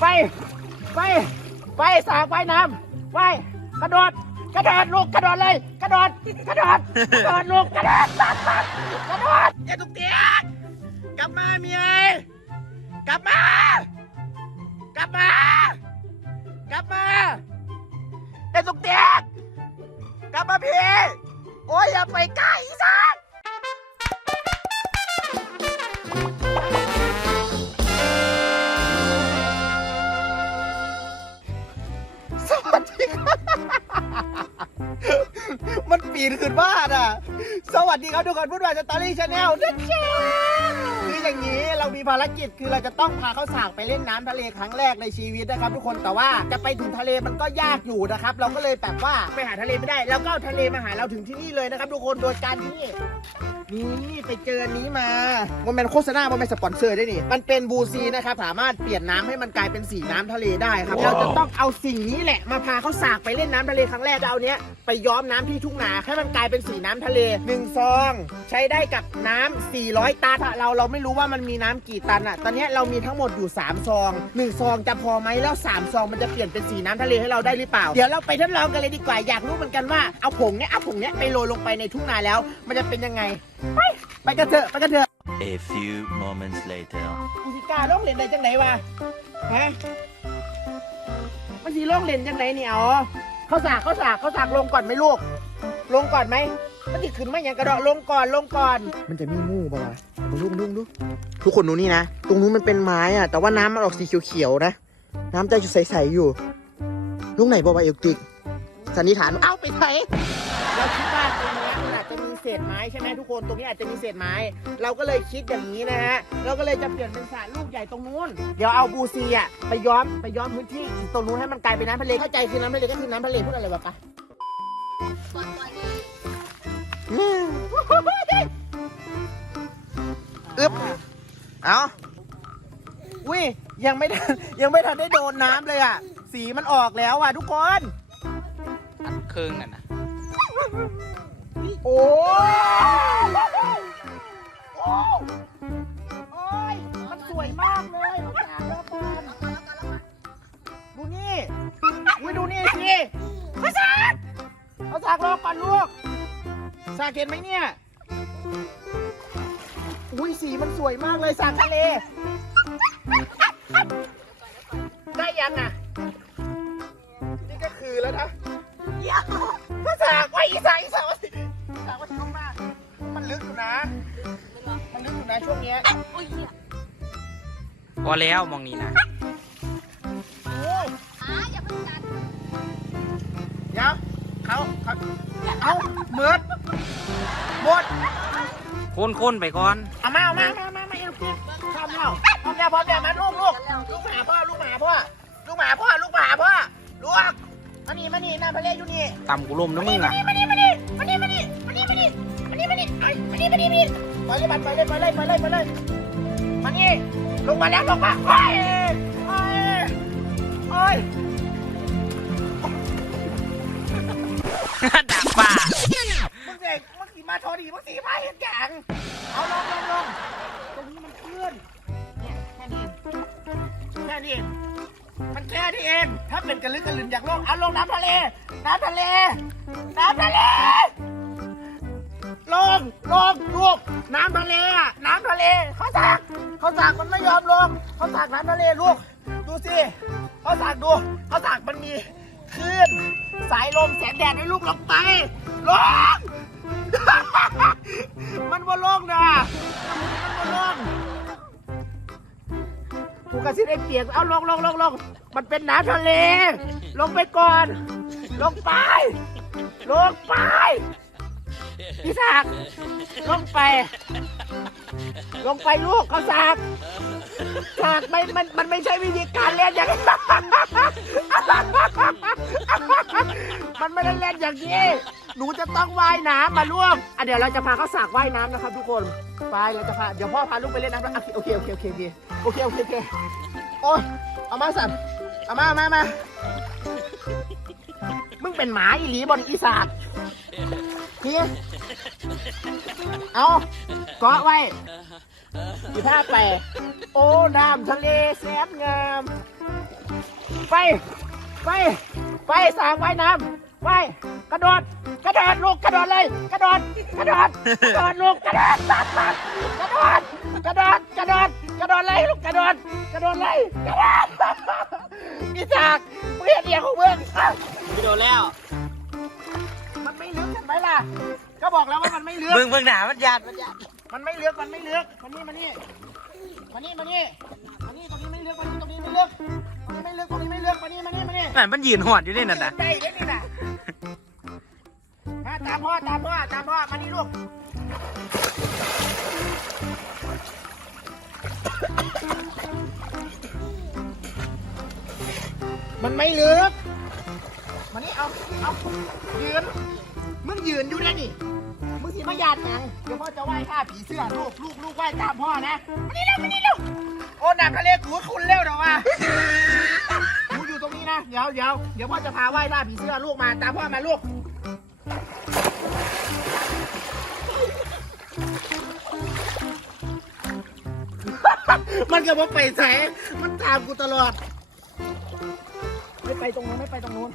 ไป ไป ไปสากไปน้ำไปกระโดด กระโดดลูกกระโดดเลย กระโดด กระโดด กระโดดลูกกระโดดกระโดดอย่าตุกเตียกกลับมาเมียกลับมา กลับมา กลับมาเอ็นตุกเตียกกลับมาพี่ โอ้ยอย่าไปใกล้อีสาน มันปีนขึ้นบ้านอะ สวัสดีครับทุกคนพูดว่าสตอรี่ชาแนลนะจ๊ะ มีภารกิจคือเราจะต้องพาเขาสากไปเล่นน้ำทะเลครั้งแรกในชีวิตนะครับ ทุกคนแต่ว่าจะไปถึงทะเลมันก็ยากอยู่นะครับ เราก็เลยแบบว่าไปหาทะเลไม่ได้ แล้วก็เอาทะเลมาหาเราถึงที่นี่เลยนะครับ ทุกคนโดยการที่ นี่ไปเจออันนี้มามันเป็นโฆษณามันเป็นสปอนเซอร์ได้วยนี่ มันเป็นบูซีนะครับ สามารถเปลี่ยนน้ำให้มันกลายเป็นสีน้ำทะเลได้ครับ เราจะต้องเอาสิ่งนี้แหละ มาพาเขาสากไปเล่นน้ำทะเลครั้งแรกจะเอาเนี้ยไปย้อมน้ำที่ทุ่งนาให้มันกลายเป็นสีน้ำทะเลหนึ่งซอง ใช้ได้กับน้ำ400 ตันอะเราเราไม่รู้ว่ามันมีน้ำกี่ตันอะตอนเนี้ยเรามีทั้งหมดอยู่ 3 ซองหนึ่งซองจะพอไหมแล้วสามซองมันจะเปลี่ยนเป็นสีน้ำทะเลให้เราได้หรือเปล่า เดี๋ยวเราไปทดลองกันเลยดีกว่า อยากรู้เหมือนกันว่าเอาผงเนี้ยเอาผงเนี้ยไปโรยลงไปในทุ่งนาแล้ว มันจะเป็นยังไง ไปไปกันเถอะไปกันเถอะ A few moments later. กูสิกล้าล่องเล่นได้จังไหนวะฮะมันสีล่องเล่นจังไหนเนี่ยอ๋อเขาสากเขาสากเขาสากลงก่อนไหมลูก ลงก่อนไหมมันจะขึ้นไหมอย่างกระดอกลงก่อนลงก่อน มันจะมีงูป่าวะ มาลุงลุงดูทุกคนดูนี่นะ ตรงนู้นมันเป็นไม้อะแต่ว่าน้ำมันออกสีเขียวๆนะ น้ำจะอยู่ใสๆอยู่ลุงไหนบอกว่าเอลติก สันนิษฐานเอ้าไปไหนเราคิดว่าตรงเนี้ยมันอาจจะมีเศษไม้ใช่ไหมทุกคน ตรงนี้อาจจะมีเศษไม้ เราก็เลยคิดอย่างนี้นะฮะ เราก็เลยจะเปลี่ยนเป็นสระลูกใหญ่ตรงนู้น เดี๋ยวเอาบูซีอะไปย้อมไปย้อมพื้นที่ตรงนู้นให้มันกลายเป็นน้ำทะเล เข้าใจคือน้ำทะเลก็คือน้ำทะเลพูดอะไรวะปะ อืมอึ๊บเอาอุ้ยยังไม่ทันยังไม่ทันได้โดนน้ำเลยอะ สีมันออกแล้วอะทุกคนอันเครื่องนั่นนะโอ้ยโอ้ยโอ้ยมันสวยมากเลยเขาสากแล้วก่อนดูนี่อุ้ยดูนี่สิเขาสากเขาสากรอก่อนลูกสากเห็นไหมเนี่ยอุ้ย สีมันสวยมากเลยสากทะเล ได้ยังอะ นี่ก็คือแล้วนะเดี๋ยวภาษาไว้อีสานอีสานว่าสิอีสานว่าช่วงมากมันลึกอยู่นะ มันลึกอยู่นะช่วงเนี้ยพอแล้วมองนี้นะโอ้ยเดี๋ยวเขาเขาเอาเหมือดหมด คนคนไปก่อน เอามาเอามามามามาเอลคิดพร้อมแล้วพร้อมแล้วพร้อมแล้วมาลูกลูกลูกหมาพ่อลูกหมาพ่อลูกหมาพ่อลูกหมาพ่อลูกมานี่มานี่น้ำทะเลอยู่นี่ต่ำกูลมนะมึงอะมานี่มานี่มานี่มานี่มานี่มานี่มานี่มานี่มานี่มานี่มานี่ไปเลยไปเลยไปเลยไปเลยไปเลยมานี่ลงมาแล้วลงมาโอ้ยโอ้ยโอ้ยดักป่ามึงเด็ก มาโทอดีมึงสีมาเห็นอย่างเอาลงลงลงตรงนี้มันขึ้นเนี่ยแค่นี้แค่นี้มันแค่นี้เอง ถ้าเป็นกระลึกกระลืนอยากลงเอาลงน้ำทะเล น้ำทะเล น้ำทะเล ลง ลงลูกน้ำทะเลอะน้ำทะเล เขาสากเขาสากมันไม่ยอมลง เขาสากน้ำทะเลลูก ดูสิ เขาสากดู เขาสากมันมีคลื่นสายลมแสงแดดให้ลูกลงไป ลง มันว่าลงนะมันว่าลงกูกระซิบไอ้เปียก เอาลงลงลงลงมันเป็นน้ำทะเล ลงไปก่อน ลงไป ลงไป พี่สากลงไป ลงไปลูกเขาสากสากไม่มันมันไม่ใช่วิธีการเล่นอย่างนี้มันไม่ได้เล่นอย่างนี้ หนูจะต้องว่ายน้ำมาลูกอะเดี๋ยวเราจะพาเขาสากว่ายน้ำนะครับทุกคน ไปเราจะพา เดี๋ยวพ่อพาลูกไปเล่นน้ำแล้วโอเคโอเคโอเคโอเคโอเคโอเคโอเคโอ้ยเอามาสันเอามาเอามามามึงเป็นหมาอีหลีบนอีสากพี่เอาเกาะไว้อยู่ท่าไปโอ้น้ำทะเลแสนงาม ไป ไป ไปสางว่ายน้ำ ไปกระโดดกระโดดลูกกระโดดเลย กระโดดกระโดดกระโดดลูกกระโดดกระโดดกระโดดกระโดดกระโดดเลยลูกกระโดดกระโดดเลยกระโดดพี่จากเรียนเรียนของเพื่อนพี่โดนแล้ว มันไม่ลึกเห็นไหมล่ะ ก็บอกแล้วว่ามันไม่ลึกมึงมึงหนามันยาดมันยาดมันไม่เลือกมันไม่เลือกมันนี่มานี่มานี่มานี่มานี่ตรงนี้ไม่เลือกมานี่ตรงนี้ไม่เลือกตรงนี้ไม่เลือกตรงนี้ไม่เลือกมานี่มานี่มานี่นั่นมันยืนหอดอยู่นี่นั่นนะใจเด็ดนี่น่ะมา ตามพ่อตามพ่อตามพ่อมานี่ลูกมันไม่เลือกมานี่เอาเอายืนมึงยืนอยู่นะนี่มึงสิมาหยาดหยังเดี๋ยวพ่อจะไหว้ข้าผีเสื้อลูกลูกลูกไหว้ตามพ่อนะมานี่เร็วมานี่เร็วโอ้หนักทะเลกูว่าคุณเร็วเดี๋ยวว่ะหนูอยู่ตรงนี้นะเดี๋ยวเดี๋ยวเดี๋ยวพ่อจะพาไหว้ท่าผีเสื้อลูกมาตามพ่อมาลูก มันก็บอกไปใส่มันตามกูตลอด ไม่ไปตรงนู้นไม่ไปตรงนู้น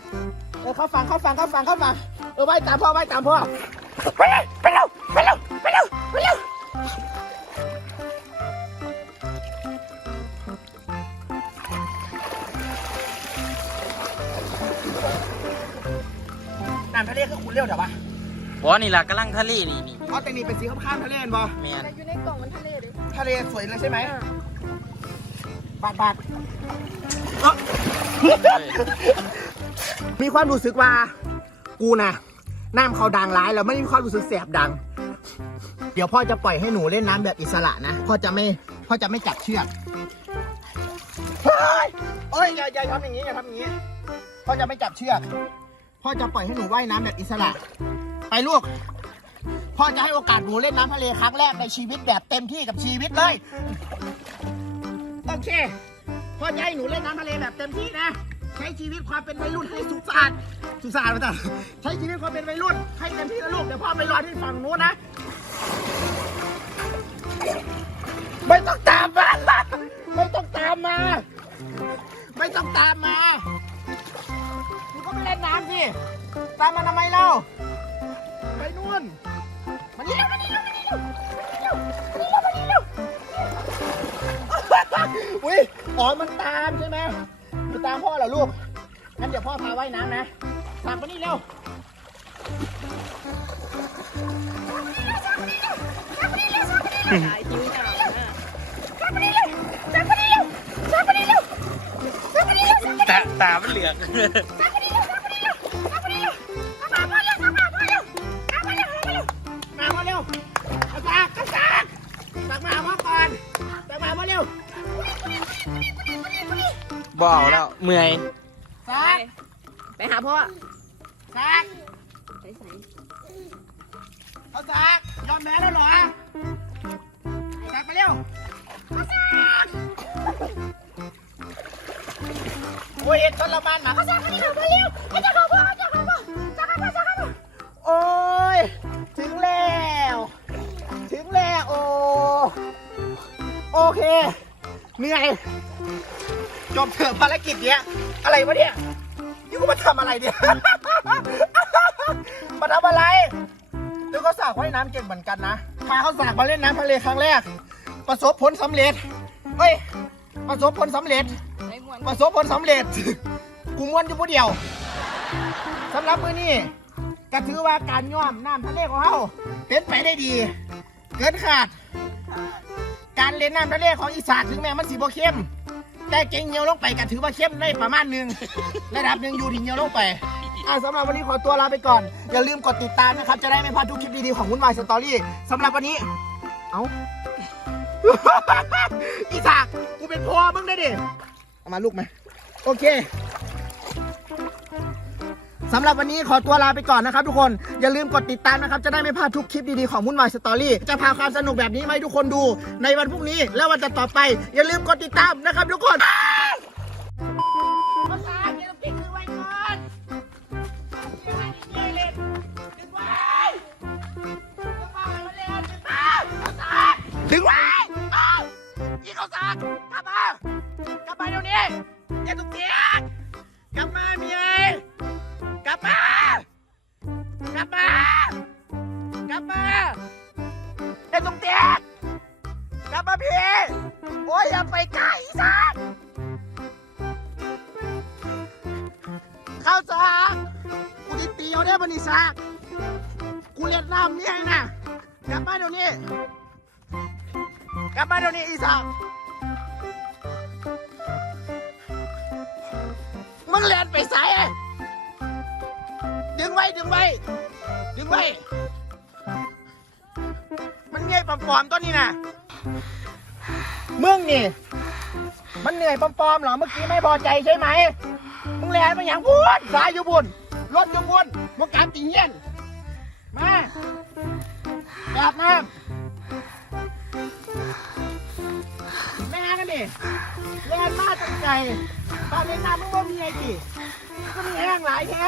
เออเข้าฟังเข้าฟังเข้าฟังเข้าฟัง เออไหว้ตามพ่อไหว้ตามพ่อ ไปเลยไปเร็วไปเร็วไปเร็วไปเร็วน้ำทะเลก็คุณเร็วเดี๋ยววะบอนี่ล่ะกำลังทะเลนี่นี่เอาแต่นี่เป็นสีข้ามๆทะเลเห็นบ่แมนแต่อยู่ในกล่องมันทะเลดิ ทะเลสวยเลยใช่ไหมอ่าบาทบาทเอ้อมีความรู้สึกว่า กูนะน้ำเขาดังร้ายแล้วไม่มีความรู้สึกแสบดัง เดี๋ยวพ่อจะปล่อยให้หนูเล่นน้ำแบบอิสระนะพ่อจะไม่พ่อจะไม่จับเชือกเฮ้ยเอ้ยอย่าอย่าทำอย่างนี้อย่าทำอย่างนี้พ่อจะไม่จับเชือกพ่อจะปล่อยให้หนูว่ายน้ำแบบอิสระ ไปลูก พ่อจะให้โอกาสหนูเล่นน้ำทะเลครั้งแรกในชีวิตแบบเต็มที่กับชีวิตเลย โอเค พ่อจะให้หนูเล่นน้ำทะเลแบบเต็มที่นะ ใช้ชีวิตความเป็นวัยรุ่นให้สุขสะอาดสุขสะอาดมาจ้ะใช้ชีวิตความเป็นวัยรุ่นให้เต็มที่นะลูก เดี๋ยวพ่อไปรอที่ฝั่งนู้นนะ ไม่ต้องตามมาไม่ต้องตามมา ไม่ต้องตามมาหนูก็ไม่เล่นน้ำสิ ตามมาทำไมเล่า ไปนู่นมานี่เร็วมานี่เร็วมานี่เร็วมานี่เร็วมานี่เร็วอุ้ยอ๋อมันตามใช่ไหมมันตามพ่อเหรอลูก งั้นเดี๋ยวพ่อพาว่ายน้ำนะ ตามมานี่เร็วหายหิวหนาวนะตาตามันเหลือกมา บเอาแล้ว เมื่อยซากไปหาพ่อซากไปใส่เอาซากยอมแพ้แล้วเหรอซากมาเร็วเอาซากโอ้ยเห็นทรมานหมาเขาซากมานี่เร็วมาเร็วไม่จะเข้าพ่อจะเข้าพ่อจะเข้าพ่อจะเข้าพ่อโอ้ยถึงแล้ว ถึงแล้วโอ้โอเคเหนื่อย จบเถอะภารกิจเนี้ย อะไรวะเนี่ยนี่กูมาทำอะไรเนี่ย มาทำอะไรแล้วก็สากว่ายน้ำเก่งเหมือนกันนะ พาเขาสากมาเล่นน้ำทะเลครั้งแรก ประสบผลสำเร็จ เฮ้ย ประสบผลสำเร็จ ประสบผลสำเร็จ กูม้วนอยู่ผู้เดียวสำหรับมือนี้ก็ถือว่าการย่อมน้ำทะเลของเขาเป็นไปได้ดี เกินขาด การเล่นน้ำทะเลของอีสานถึงแม้มันสีโบเข้ม แต่เก่งเหี่ยวลงไปก็ถือว่าเข้มได้ประมาณหนึ่งระดับหนึ่งอยู่ที่เหี่ยวลงไปอะสำหรับวันนี้ขอตัวลาไปก่อน อย่าลืมกดติดตามนะครับ จะได้ไม่พลาดทุกคลิปดีๆของวุ่นวายสตอรี่สำหรับวันนี้ เอ้า อีสากกูเป็นพ่อมึงได้ดิเอามาลูกไหมโอเค สำหรับวันนี้ขอตัวลาไปก่อนนะครับทุกคนอย่าลืมกดติดตามนะครับจะได้ไม่พลาดทุกคลิปดีๆของมุ่นวายสตอรี่จะพาความสนุกแบบนี้มาให้ทุกคนดูในวันพรุ่งนี้ และวันต่อไป อย่าลืมกดติดตามนะครับทุกคนภาษาเกมติดคือไว้ก่อนดึงไว้ดึงไว้ดึงไว้เอาอีกเขาสากกลับมากลับมาเดี๋ยวนี้อย่าตุกเตีย กลับมาเดี๋ยวนี้ กลับมาเดี๋ยวนี้อีสักมึงเลียนไปใส่ดึงไว้ ดึงไว้ ดึงไว้ มันเหนื่อยปอมๆตัวนี้นะมึงนี่ มันเหนื่อยปอมๆเหรอ เมื่อกี้ไม่พอใจใช่ไหม มึงแลนมาอย่างบุญสายอยู่บุญรถอยู่บุญมึงการติงเงี้ยนมา อาบน้ำแม่กันดิแลนมากตั้งใจตอนนี้น้ำมึงว่ามีไอ้กี่ก็มีแห้งหลายแท้